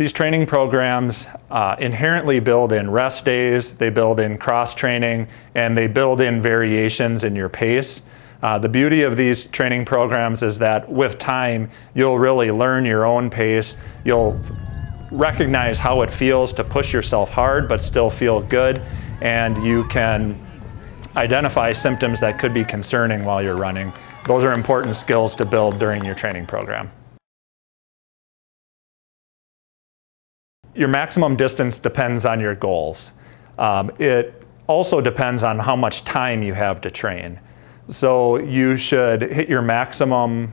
These training programs inherently build in rest days, they build in cross training, and they build in variations in your pace. The beauty of these training programs is that with time, you'll really learn your own pace. You'll recognize how it feels to push yourself hard but still feel good, and you can identify symptoms that could be concerning while you're running. Those are important skills to build during your training program. Your maximum distance depends on your goals. It also depends on how much time you have to train. So you should hit your maximum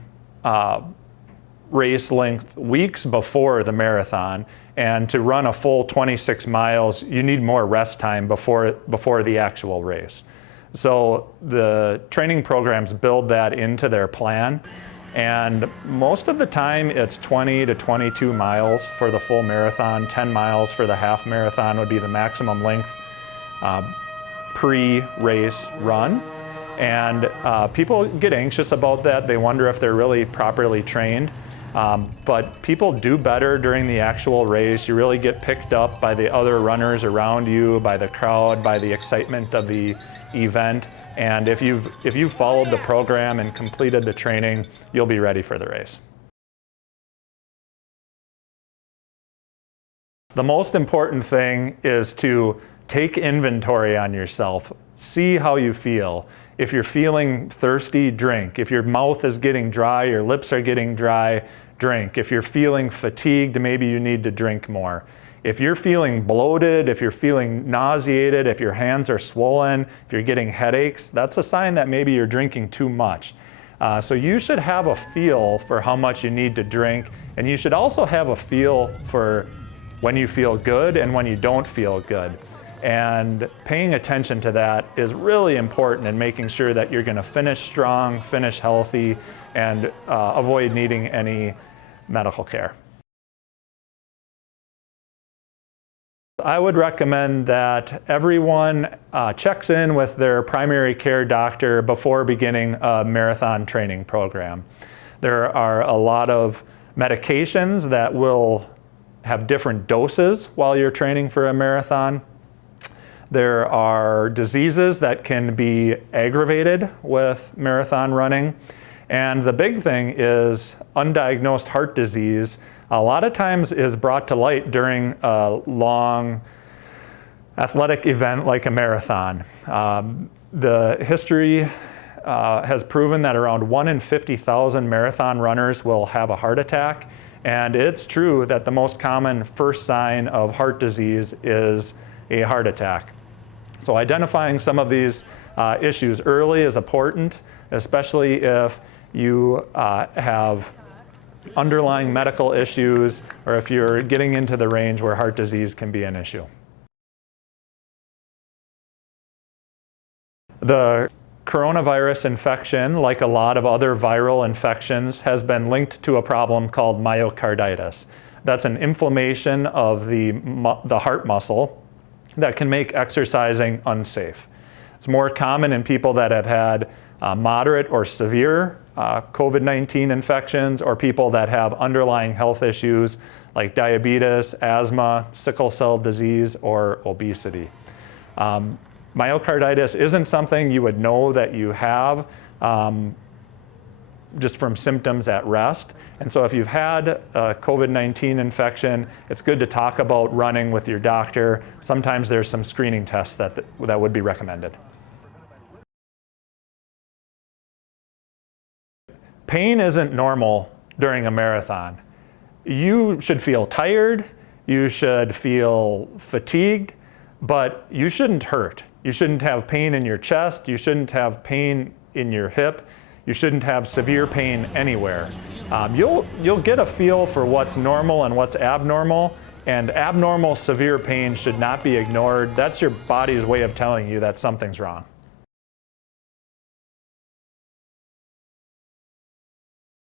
race length weeks before the marathon, and to run a full 26 miles, you need more rest time before the actual race. So the training programs build that into their plan, and most of the time it's 20 to 22 miles for the full marathon. 10 miles for the half marathon would be the maximum length pre-race run. And people get anxious about that. They wonder if they're really properly trained. But people do better during the actual race. You really get picked up by the other runners around you, by the crowd, by the excitement of the event. And if you've followed the program and completed the training, you'll be ready for the race. The most important thing is to take inventory on yourself. See how you feel. If you're feeling thirsty, drink. If your mouth is getting dry, your lips are getting dry, drink. If you're feeling fatigued, maybe you need to drink more. If you're feeling bloated, if you're feeling nauseated, if your hands are swollen, if you're getting headaches, that's a sign that maybe you're drinking too much. So you should have a feel for how much you need to drink, and you should also have a feel for when you feel good and when you don't feel good. And paying attention to that is really important in making sure that you're going to finish strong, finish healthy, and avoid needing any medical care. I would recommend that everyone checks in with their primary care doctor before beginning a marathon training program. There are a lot of medications that will have different doses while you're training for a marathon. There are diseases that can be aggravated with marathon running. And the big thing is undiagnosed heart disease a lot of times is brought to light during a long athletic event like a marathon. The history has proven that around 1 in 50,000 marathon runners will have a heart attack. And it's true that the most common first sign of heart disease is a heart attack. So identifying some of these issues early is important, especially if you have underlying medical issues or if you're getting into the range where heart disease can be an issue. The coronavirus infection, like a lot of other viral infections, has been linked to a problem called myocarditis. That's an inflammation of the heart muscle that can make exercising unsafe. It's more common in people that have had moderate or severe COVID-19 infections, or people that have underlying health issues like diabetes, asthma, sickle cell disease, or obesity. Myocarditis isn't something you would know that you have just from symptoms at rest. And so if you've had a COVID-19 infection, it's good to talk about running with your doctor. Sometimes there's some screening tests that would be recommended. Pain isn't normal during a marathon. You should feel tired, you should feel fatigued, but you shouldn't hurt. You shouldn't have pain in your chest, you shouldn't have pain in your hip, you shouldn't have severe pain anywhere. You'll get a feel for what's normal and what's abnormal, and abnormal severe pain should not be ignored. That's your body's way of telling you that something's wrong.